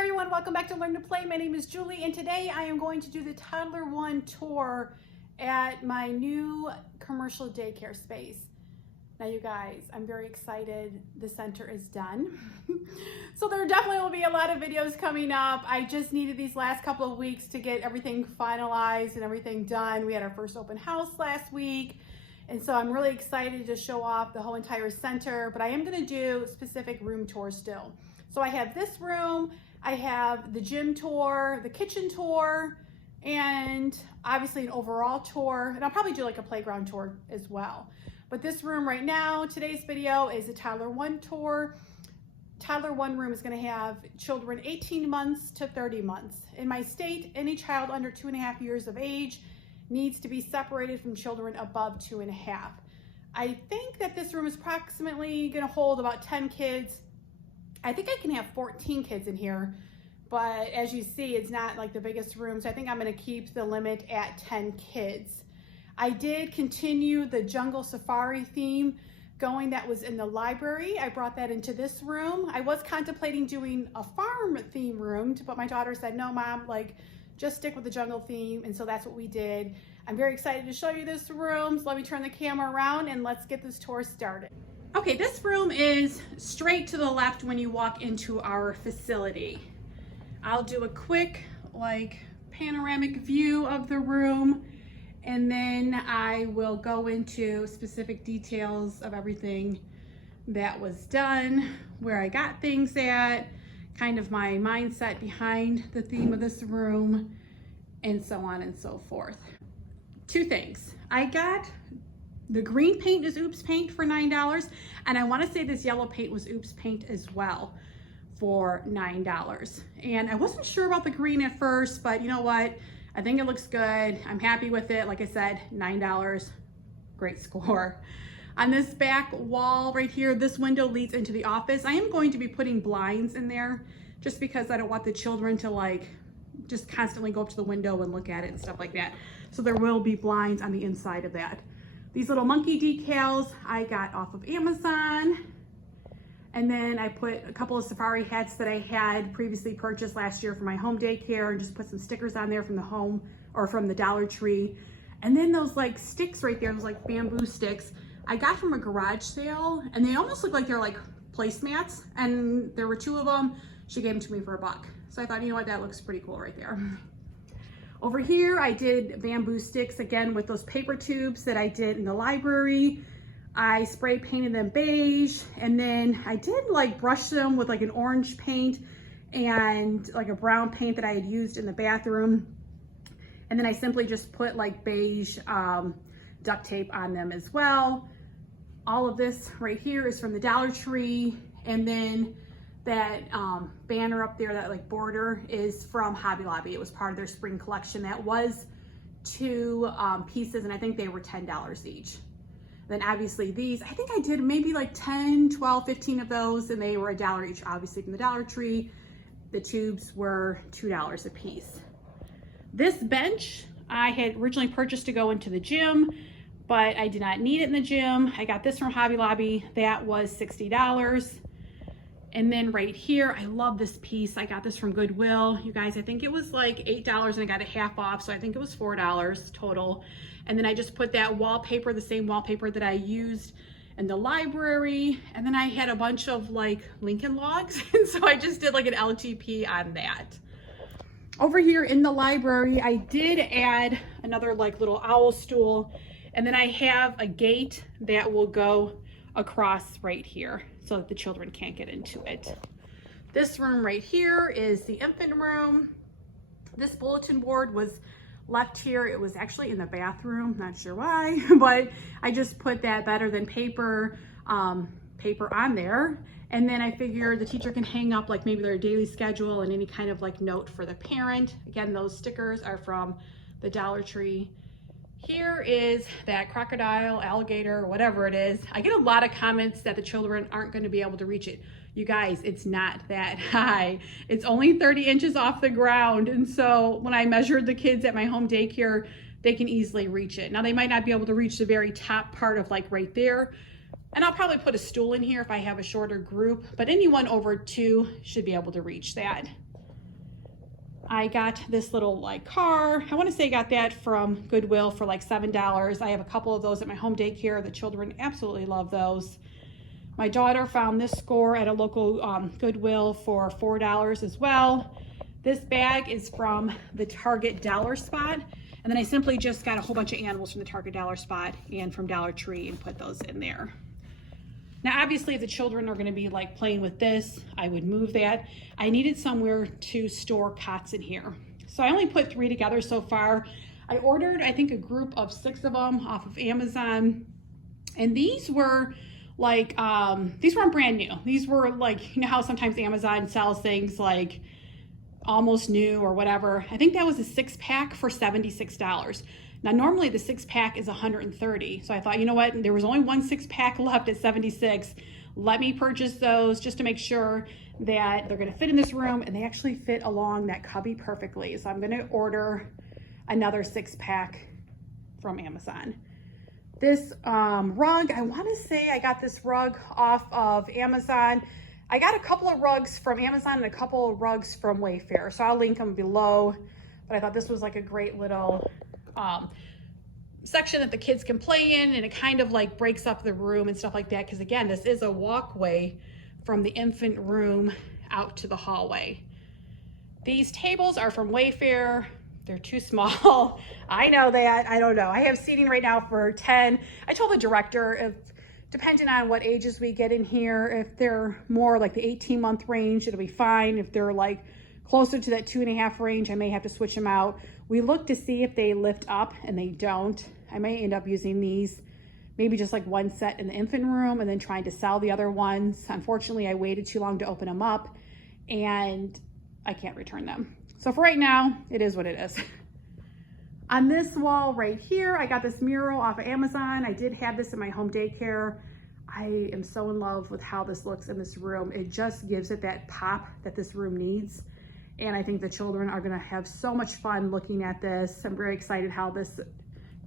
everyone, welcome back to Learn to Play. My name is Julie and today I am going to do the Toddler 1 tour at my new commercial daycare space. Now you guys, I'm very excited. The center is done. So there definitely will be a lot of videos coming up. I just needed these last couple of weeks to get everything finalized and everything done. We had our first open house last week. And so I'm really excited to show off the whole entire center, but I am gonna do specific room tours still. So I have this room, I have the gym tour, the kitchen tour, and obviously an overall tour. And I'll probably do like a playground tour as well. But this room right now, today's video is a Toddler 1 tour. Toddler 1 room is gonna have children 18 months to 30 months. In my state, any child under 2.5 years of age needs to be separated from children above 2.5. I think that this room is approximately gonna hold about 10 kids. I think I can have 14 kids in here, but as you see, it's not like the biggest room, so I think I'm gonna keep the limit at 10 kids. I did continue the jungle safari theme going that was in the library. I brought that into this room. I was contemplating doing a farm theme room, but my daughter said, no, Mom, like, just stick with the jungle theme, and so that's what we did. I'm very excited to show you this room, so let me turn the camera around and let's get this tour started. Okay, this room is straight to the left when you walk into our facility. I'll do a quick like panoramic view of the room and then I will go into specific details of everything that was done, where I got things at, kind of my mindset behind the theme of this room, and so on and so forth. Two things. I got the green paint is Oops Paint for $9, and I want to say this yellow paint was Oops Paint as well for $9. And I wasn't sure about the green at first, but you know what? I think it looks good. I'm happy with it. Like I said, $9, great score. On this back wall right here, this window leads into the office. I am going to be putting blinds in there just because I don't want the children to like just constantly go up to the window and look at it and stuff like that. So there will be blinds on the inside of that. These little monkey decals I got off of Amazon. And then I put a couple of safari hats that I had previously purchased last year for my home daycare and just put some stickers on there from the home or from the Dollar Tree. And then those like sticks right there, those like bamboo sticks, I got from a garage sale and they almost look like they're like placemats, and there were 2 of them. She gave them to me for $1. So I thought, you know what, that looks pretty cool right there. Over here, I did bamboo sticks again with those paper tubes that I did in the library. I spray painted them beige, and then I did like brush them with like an orange paint and like a brown paint that I had used in the bathroom. And then I simply just put like beige duct tape on them as well. All of this right here is from the Dollar Tree, and then that banner up there, that like border, is from Hobby Lobby. It was part of their spring collection. That was 2 pieces, and I think they were $10 each. Then obviously these, I think I did maybe like 10, 12, 15 of those, and they were $1 each, obviously from the Dollar Tree. The tubes were $2 a piece. This bench I had originally purchased to go into the gym, but I did not need it in the gym. I got this from Hobby Lobby. That was $60. And then right here, I love this piece. I got this from Goodwill. You guys, I think it was like $8 and I got it half off, so I think it was $4 total. And then I just put that wallpaper, the same wallpaper that I used in the library. And then I had a bunch of like Lincoln logs, and so I just did like an LTP on that. Over here in the library, I did add another like little owl stool, and then I have a gate that will go across right here so that the children can't get into it. This room right here is the infant room. This bulletin board was left here. It was actually in the bathroom, not sure why, but I just put that better than paper paper on there. And then I figured the teacher can hang up like maybe their daily schedule and any kind of like note for the parent. Again, those stickers are from the Dollar Tree. Here is that crocodile, alligator, whatever it is. I get a lot of comments that the children aren't going to be able to reach it. You guys, it's not that high. It's only 30 inches off the ground. And so when I measured the kids at my home daycare, they can easily reach it. Now they might not be able to reach the very top part of like right there. And I'll probably put a stool in here if I have a shorter group, but anyone over 2 should be able to reach that. I got this little like car. I want to say I got that from Goodwill for like $7. I have a couple of those at my home daycare. The children absolutely love those. My daughter found this score at a local Goodwill for $4 as well. This bag is from the Target Dollar Spot. And then I simply just got a whole bunch of animals from the Target Dollar Spot and from Dollar Tree and put those in there. Now, obviously, if the children are going to be like playing with this, I would move that. I needed somewhere to store cots in here. So I only put 3 together so far. I ordered, I think, a group of 6 of them off of Amazon. And these were like, these weren't brand new. These were like, you know how sometimes Amazon sells things like almost new or whatever. I think that was a 6-pack for $76. Now, normally the 6-pack is $130. So I thought, you know what? There was only one 6-pack left at $76. Let me purchase those just to make sure that they're going to fit in this room, and they actually fit along that cubby perfectly. So I'm going to order another 6-pack from Amazon. This rug, I want to say I got this rug off of Amazon. I got a couple of rugs from Amazon and a couple of rugs from Wayfair. So I'll link them below. But I thought this was like a great little section that the kids can play in, and it kind of like breaks up the room and stuff like that, because again, this is a walkway from the infant room out to the hallway. These tables are from Wayfair. They're too small. I know that. I don't know. I have seating right now for 10. I told the director, if depending on what ages we get in here, if they're more like the 18-month range, it'll be fine. If they're like closer to that 2.5 range, I may have to switch them out. We look to see if they lift up, and they don't. I may end up using these, maybe just like one set in the infant room and then trying to sell the other ones. Unfortunately, I waited too long to open them up and I can't return them. So for right now, it is what it is. On this wall right here, I got this mural off of Amazon. I did have this in my home daycare. I am so in love with how this looks in this room. It just gives it that pop that this room needs. And I think the children are gonna have so much fun looking at this. I'm very excited how this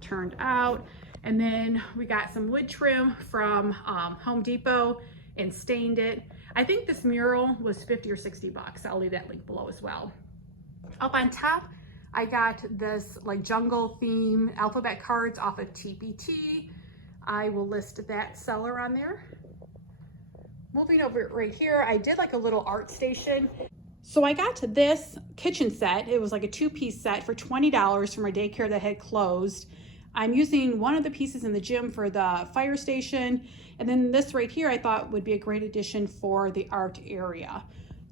turned out. And then we got some wood trim from Home Depot and stained it. I think this mural was 50 or 60 bucks. I'll leave that link below as well. Up on top, I got this like jungle theme alphabet cards off of TPT. I will list that seller on there. Moving over right here, I did like a little art station. So I got this kitchen set. It was like a 2-piece set for $20 from a daycare that had closed. I'm using one of the pieces in the gym for the fire station. And then this right here I thought would be a great addition for the art area.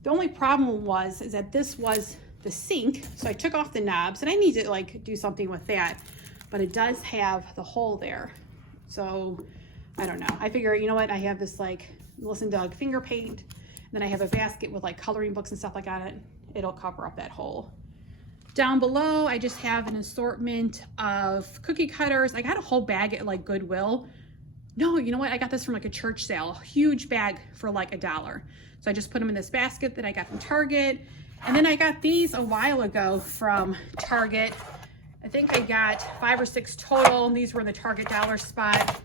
The only problem is that this was the sink. So I took off the knobs, and I need to like do something with that. But it does have the hole there. So I don't know. I figure, you know what? I have this like Melissa & Doug finger paint. Then I have a basket with like coloring books and stuff like that. It'll cover up that hole. Down below, I just have an assortment of cookie cutters. I got a whole bag at like Goodwill. No, you know what? I got this from like a church sale, a huge bag for like $1. So I just put them in this basket that I got from Target. And then I got these a while ago from Target. I think I got 5 or 6 total. These were in the Target Dollar Spot.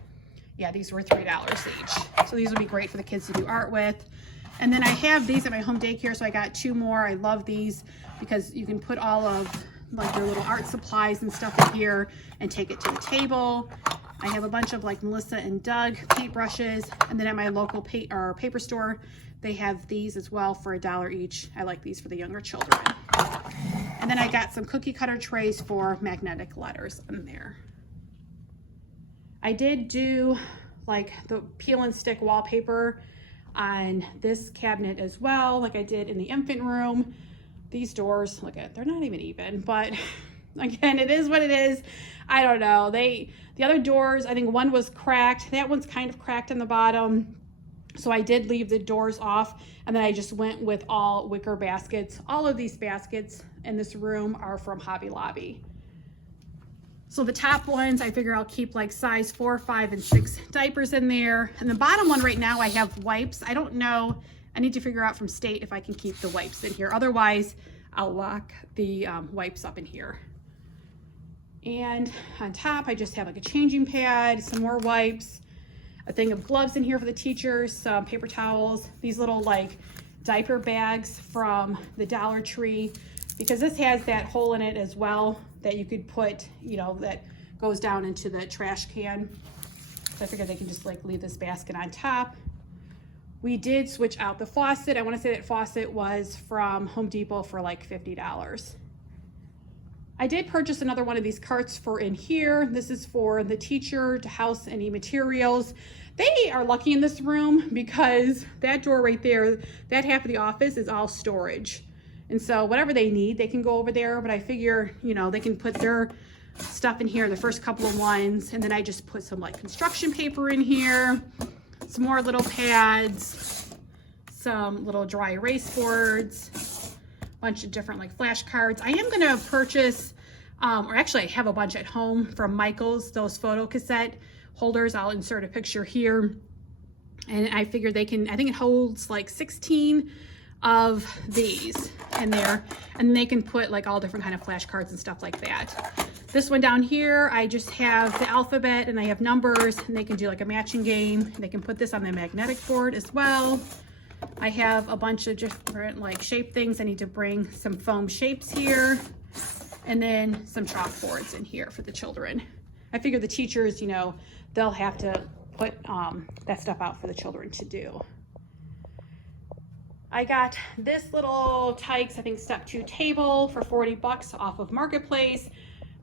Yeah, these were $3 each. So these would be great for the kids to do art with. And then I have these at my home daycare, so I got 2 more. I love these because you can put all of like their little art supplies and stuff in here and take it to the table. I have a bunch of like Melissa & Doug paintbrushes, and then at my local paper store, they have these as well for $1 each. I like these for the younger children. And then I got some cookie cutter trays for magnetic letters in there. I did do like the peel and stick wallpaper on this cabinet as well, like I did in the infant room. These doors, look at, they're not even, but again, it is what it is. I don't know. The other doors, I think one was cracked. That one's kind of cracked in the bottom. So I did leave the doors off, and then I just went with all wicker baskets. All of these baskets in this room are from Hobby Lobby. So the top ones, I figure I'll keep like size 4, 5, and 6 diapers in there. And the bottom one right now, I have wipes. I don't know. I need to figure out from State if I can keep the wipes in here. Otherwise, I'll lock the wipes up in here. And on top, I just have like a changing pad, some more wipes, a thing of gloves in here for the teachers, some paper towels, these little like diaper bags from the Dollar Tree. because this has that hole in it as well that you could put, you know, that goes down into the trash can. So I figured they can just like leave this basket on top. We did switch out the faucet. I want to say that faucet was from Home Depot for like $50. I did purchase another one of these carts for in here. This is for the teacher to house any materials. They are lucky in this room because that door right there, that half of the office is all storage. And so whatever they need, they can go over there. But I figure, you know, they can put their stuff in here, the first couple of ones. And then I just put some like construction paper in here, some more little pads, some little dry erase boards, a bunch of different like flashcards. I am gonna purchase, or actually I have a bunch at home from Michael's, those photo cassette holders. I'll insert a picture here. And I figured they can, I think it holds like 16 of these in there. And they can put like all different kind of flashcards and stuff like that. This one down here, I just have the alphabet and I have numbers, and they can do like a matching game. They can put this on the magnetic board as well. I have a bunch of different like shape things. I need to bring some foam shapes here, and then some chalkboards in here for the children. I figure the teachers, you know, they'll have to put that stuff out for the children to do. I got this little Tykes, I think step 2 table for 40 bucks off of Marketplace,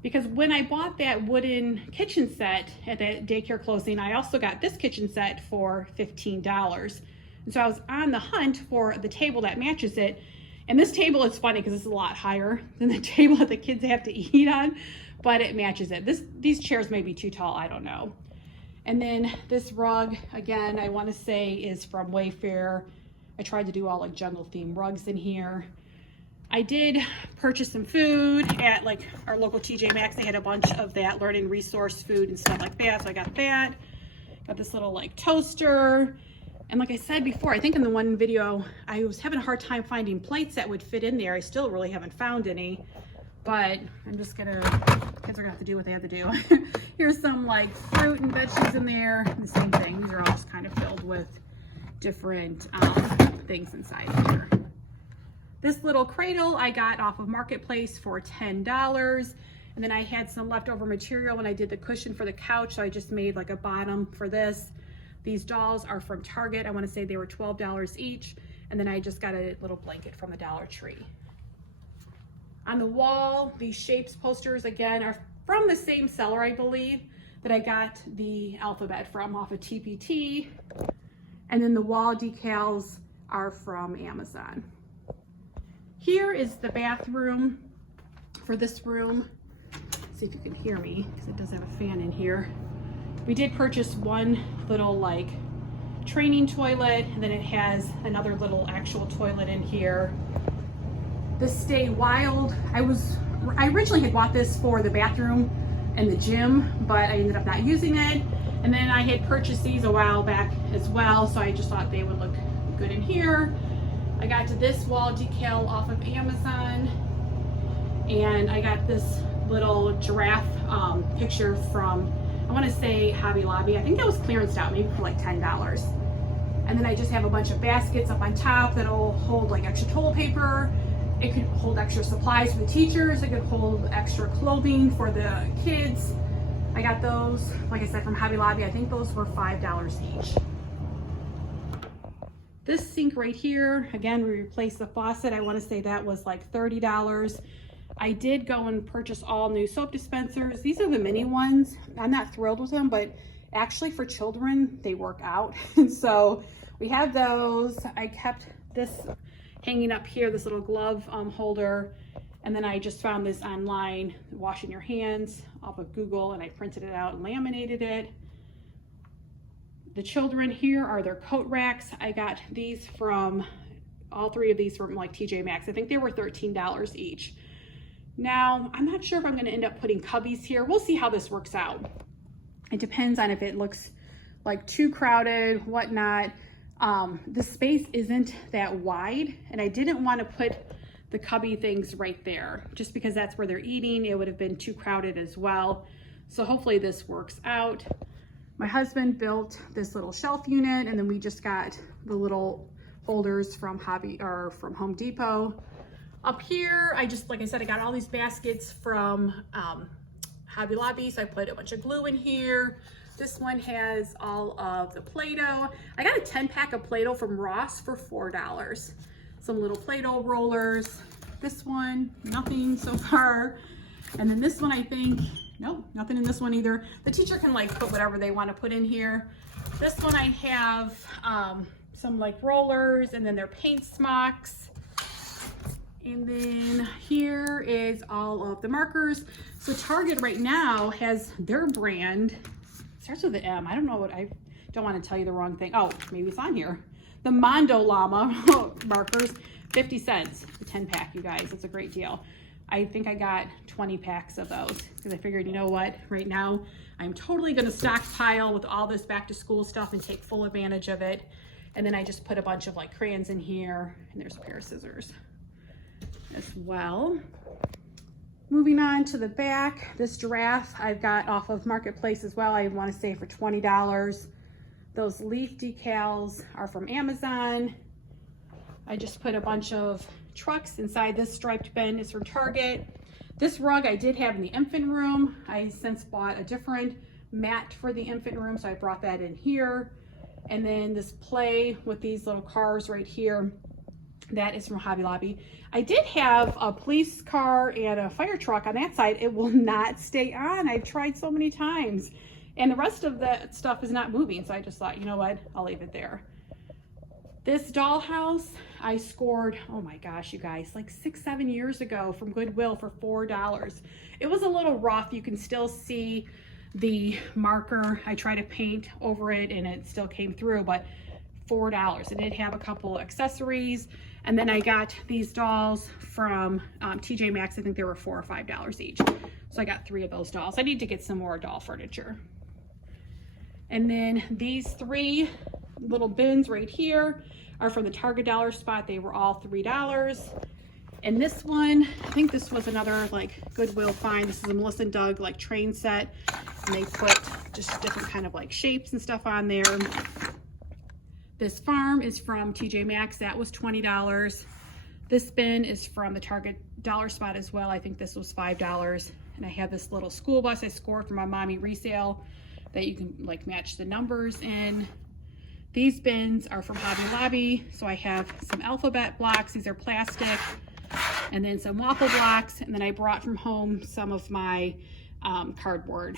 because when I bought that wooden kitchen set at that daycare closing, I also got this kitchen set for $15. And so I was on the hunt for the table that matches it. And this table is funny because it's a lot higher than the table that the kids have to eat on, but it matches it. These chairs may be too tall, I don't know. And then this rug, again, I want to say is from Wayfair. I tried to do all like jungle themed rugs in here. I did purchase some food at like our local TJ Maxx. They had a bunch of that learning resource food and stuff like that. So I got that. Got this little like toaster. And like I said before, I think in the one video, I was having a hard time finding plates that would fit in there. I still really haven't found any, but I'm just gonna, kids are gonna have to do what they have to do. Here's some like fruit and veggies in there. The same thing. These are all just kind of filled with different things inside here. This little cradle I got off of Marketplace for $10. And then I had some leftover material when I did the cushion for the couch. So I just made like a bottom for this. These dolls are from Target. I want to say they were $12 each. And then I just got a little blanket from the Dollar Tree. On the wall, these shapes posters again are from the same seller, I believe, that I got the alphabet from off of TPT. And then the wall decals are from Amazon. Here is the bathroom for this room. Let's see if you can hear me, because it does have a fan in here. We did purchase one little like training toilet, and then it has another little actual toilet in here. This Stay Wild, I originally had bought this for the bathroom and the gym, but I ended up not using it. And then I had purchased these a while back as well, so I just thought they would look good in here. I got to this wall decal off of Amazon, and I got this little giraffe picture from, I want to say Hobby Lobby. I think that was clearanced out maybe for like $10. And then I just have a bunch of baskets up on top that'll hold like extra toilet paper. It could hold extra supplies for the teachers. It could hold extra clothing for the kids. I got those, like I said, from Hobby Lobby. I think those were $5 each. This sink right here, again, we replaced the faucet. I want to say that was like $30. I did go and purchase all new soap dispensers. These are the mini ones. I'm not thrilled with them, but actually for children, they work out. And so we have those. I kept this hanging up here, this little glove holder. And then I just found this online, washing your hands, off of Google, and I printed it out and laminated it. The children here are their coat racks. I got these from, all three of these from like TJ Maxx. I think they were $13 each. Now, I'm not sure if I'm gonna end up putting cubbies here. We'll see how this works out. It depends on if it looks like too crowded, whatnot. The space isn't that wide, and I didn't wanna put the cubby things right there, just because that's where they're eating. It would have been too crowded as well. So hopefully this works out. My husband built this little shelf unit, and then we just got the little holders from Home Depot. Up here, like I said, I got all these baskets from Hobby Lobby, so I put a bunch of glue in here. This one has all of the Play-Doh. I got a 10-pack of Play-Doh from Ross for $4. Some little Play-Doh rollers. This one, nothing so far. And then this one, I think, nope, nothing in this one either. The teacher can like put whatever they want to put in here. This one I have some like rollers, and then their paint smocks. And then here is all of the markers. So Target right now has their brand, it starts with the M. I don't know what, I don't want to tell you the wrong thing. Oh, maybe it's on here. The Mondo Llama markers, 50 cents, a 10-pack, you guys. It's a great deal. I think I got 20 packs of those because I figured, you know what, right now I'm totally going to stockpile with all this back to school stuff and take full advantage of it. And then I just put a bunch of like crayons in here, and there's a pair of scissors as well. Moving on to the back, this giraffe I've got off of Marketplace as well. I want to say for $20. Those leaf decals are from Amazon. I just put a bunch of trucks inside this striped bin. Is from Target. This rug I did have in the infant room. I since bought a different mat for the infant room, so I brought that in here. And then this play with these little cars right here, that is from Hobby Lobby. I did have a police car and a fire truck on that side. It will not stay on. I've tried so many times. And the rest of that stuff is not moving. So I just thought, you know what, I'll leave it there. This dollhouse, I scored, oh my gosh, you guys, like 6-7 years ago from Goodwill for $4. It was a little rough. You can still see the marker. I tried to paint over it and it still came through, but $4. It did have a couple accessories. And then I got these dolls from TJ Maxx. I think they were $4 or $5 each. So I got 3 of those dolls. I need to get some more doll furniture. And then these 3 little bins right here are from the Target dollar spot. They were all $3. And this one, I think this was another like Goodwill find. This is a Melissa and Doug like train set. And they put just different kind of like shapes and stuff on there. This farm is from TJ Maxx. That was $20. This bin is from the Target dollar spot as well. I think this was $5. And I have this little school bus I scored from my mommy resale that you can like match the numbers in. These bins are from Hobby Lobby. So I have some alphabet blocks. These are plastic. And then some waffle blocks. And then I brought from home some of my cardboard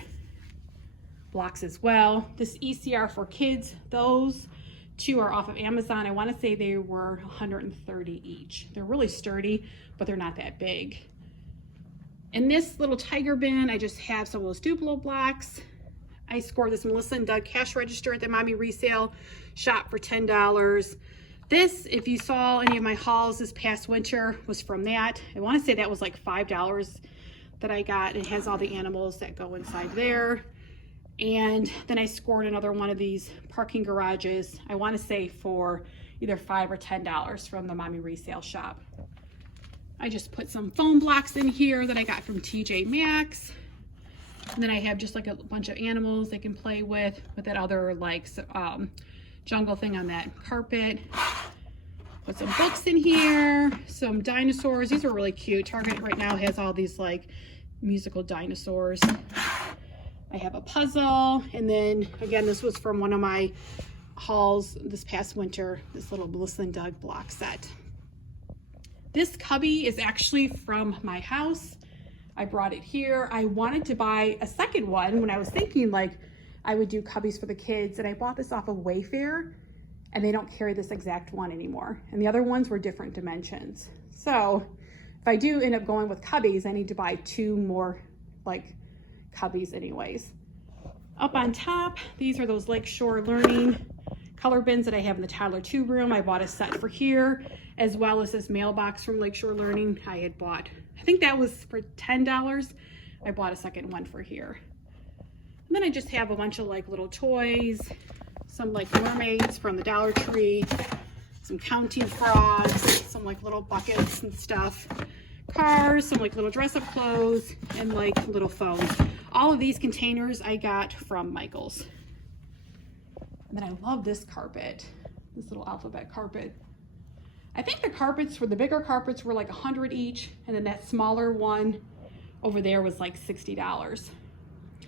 blocks as well. This ECR for kids, those 2 are off of Amazon. I want to say they were $130 each. They're really sturdy, but they're not that big. In this little tiger bin, I just have some of those Duplo blocks. I scored this Melissa and Doug cash register at the mommy resale shop for $10. This, if you saw any of my hauls this past winter, was from that. I want to say that was like $5 that I got. It has all the animals that go inside there. And then I scored another one of these parking garages, I want to say for either $5 or $10 from the mommy resale shop. I just put some foam blocks in here that I got from TJ Maxx. And then I have just like a bunch of animals they can play with that other like jungle thing on that carpet. Put some books in here, some dinosaurs. These are really cute. Target right now has all these like musical dinosaurs. I have a puzzle, and then again, this was from one of my hauls this past winter, this little Melissa and Doug block set. This cubby is actually from my house. I brought it here. I wanted to buy a second one when I was thinking like I would do cubbies for the kids, and I bought this off of Wayfair, and they don't carry this exact one anymore. And the other ones were different dimensions. So if I do end up going with cubbies, I need to buy 2 more like cubbies anyways. Up on top, these are those Lakeshore Learning color bins that I have in the Toddler 2 room. I bought a set for here, as well as this mailbox from Lakeshore Learning I had bought. I think that was for $10. I bought a second one for here. And then I just have a bunch of like little toys, some like mermaids from the Dollar Tree, some counting frogs, some like little buckets and stuff, cars, some like little dress-up clothes, and like little phones. All of these containers I got from Michael's. And then I love this carpet, this little alphabet carpet. I think the carpets the bigger carpets were like $100 each, and then that smaller one over there was like $60.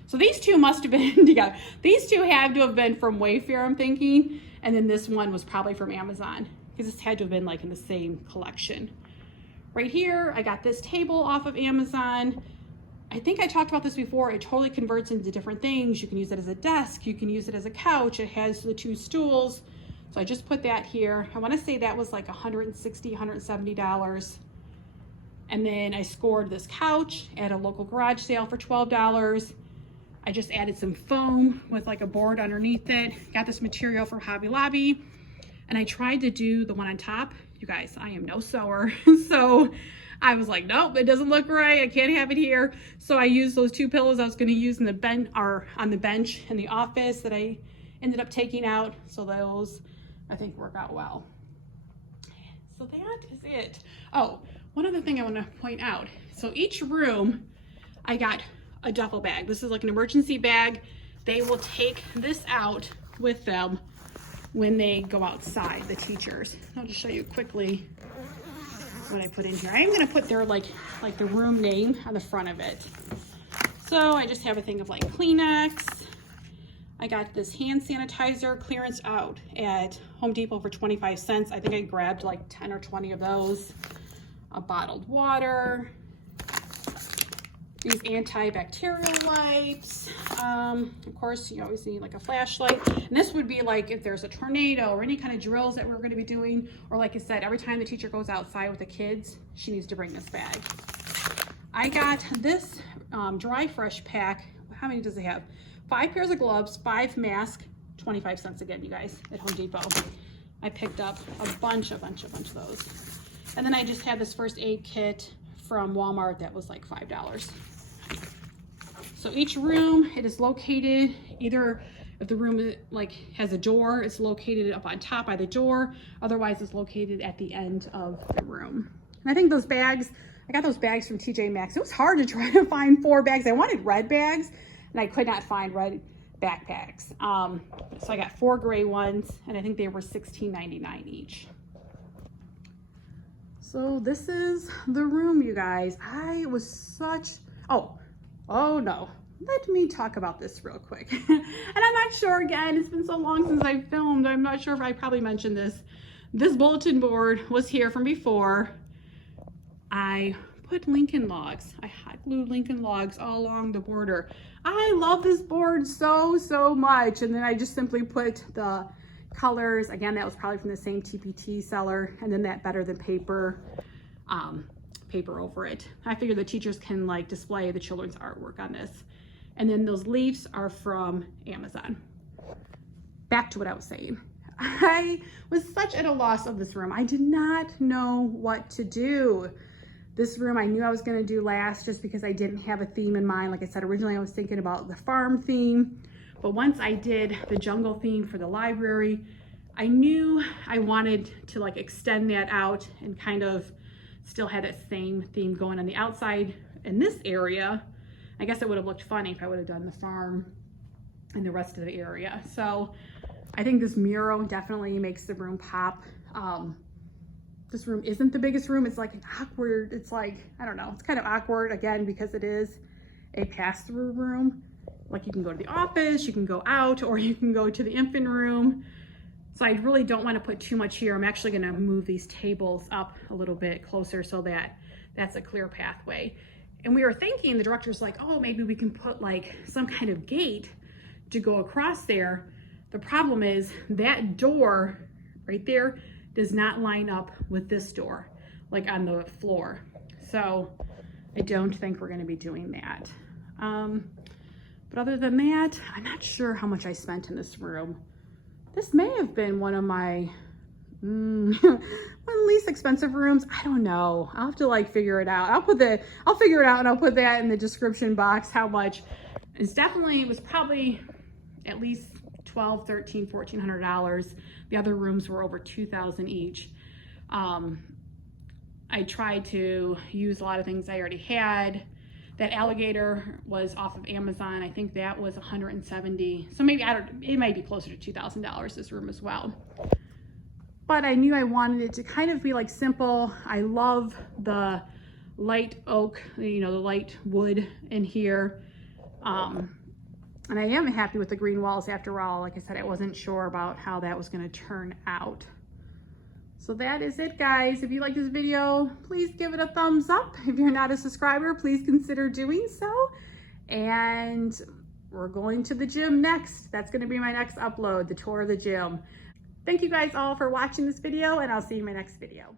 So these two must have been together. These two had to have been from Wayfair, I'm thinking, and then this one was probably from Amazon, because this had to have been like in the same collection. Right here, I got this table off of Amazon. I think I talked about this before. It totally converts into different things. You can use it as a desk. You can use it as a couch. It has the 2 stools. So I just put that here. I want to say that was like $160, $170. And then I scored this couch at a local garage sale for $12. I just added some foam with like a board underneath it. Got this material from Hobby Lobby. And I tried to do the one on top. You guys, I am no sewer. So I was like, nope, it doesn't look right. I can't have it here. So I used those 2 pillows I was going to use in the bench, or on the bench in the office, that I ended up taking out. So those, I think, work out well. So that is it. Oh, one other thing I want to point out. So each room, I got a duffel bag. This is like an emergency bag. They will take this out with them when they go outside, the teachers. I'll just show you quickly what I put in here. I am going to put their like the room name on the front of it. So I just have a thing of like Kleenex. I got this hand sanitizer clearance out at Home Depot for 25 cents. I think I grabbed like 10 or 20 of those. A bottled water. These antibacterial wipes. Of course, you always need like a flashlight. And this would be like if there's a tornado or any kind of drills that we're going to be doing. Or like I said, every time the teacher goes outside with the kids, she needs to bring this bag. I got this dry fresh pack. How many does it have? 5 pairs of gloves, 5 masks, 25 cents again, you guys, at Home Depot. I picked up a bunch of those. And then I just had this first aid kit from Walmart that was like $5. So each room, it is located either, if the room like has a door, it's located up on top by the door. Otherwise, it's located at the end of the room. And I think those bags, I got those bags from TJ Maxx. It was hard to try to find 4 bags. I wanted red bags, and I could not find red backpacks. So I got 4 gray ones, and I think they were $16.99 each. So this is the room, you guys. I was such, oh no. Let me talk about this real quick. And I'm not sure, again, it's been so long since I filmed. I'm not sure if I probably mentioned this. This bulletin board was here from before. I put Lincoln logs. I hot glued Lincoln logs all along the border. I love this board so much. And then I just simply put the colors. Again, that was probably from the same TPT seller. And then that Better Than Paper paper over it. I figure the teachers can like display the children's artwork on this. And then those leaves are from Amazon. Back to what I was saying. I was such at a loss of this room. I did not know what to do. This room I knew I was going to do last just because I didn't have a theme in mind. Like I said, originally I was thinking about the farm theme, but once I did the jungle theme for the library, I knew I wanted to like extend that out and kind of still had that same theme going on the outside in this area. I guess it would have looked funny if I would have done the farm and the rest of the area. So I think this mural definitely makes the room pop. This room isn't the biggest room. It's like an awkward, it's like, I don't know, it's kind of awkward again because it is a pass-through room. Like you can go to the office, you can go out, or you can go to the infant room. So I really don't want to put too much here. I'm actually going to move these tables up a little bit closer so that that's a clear pathway. And we were thinking, the director's like, oh, maybe we can put like some kind of gate to go across there. The problem is that door right there does not line up with this door, like on the floor. So I don't think we're going to be doing that. But other than that, I'm not sure how much I spent in this room. This may have been one of my one of the least expensive rooms. I don't know. I'll have to like figure it out. I'll figure it out and I'll put that in the description box how much. It was probably at least $1,200, $1,300, $1,400. The other rooms were over $2,000 each. I tried to use a lot of things I already had. That alligator was off of Amazon. I think that was $170. So maybe, it might be closer to $2,000 this room as well. but I knew I wanted it to kind of be like simple. I love the light oak, you know, the light wood in here. And I am happy with the green walls after all. Like I said, I wasn't sure about how that was going to turn out. So that is it, guys. If you like this video, please give it a thumbs up. If you're not a subscriber, please consider doing so. And we're going to the gym next. That's going to be my next upload, the tour of the gym. Thank you guys all for watching this video, and I'll see you in my next video.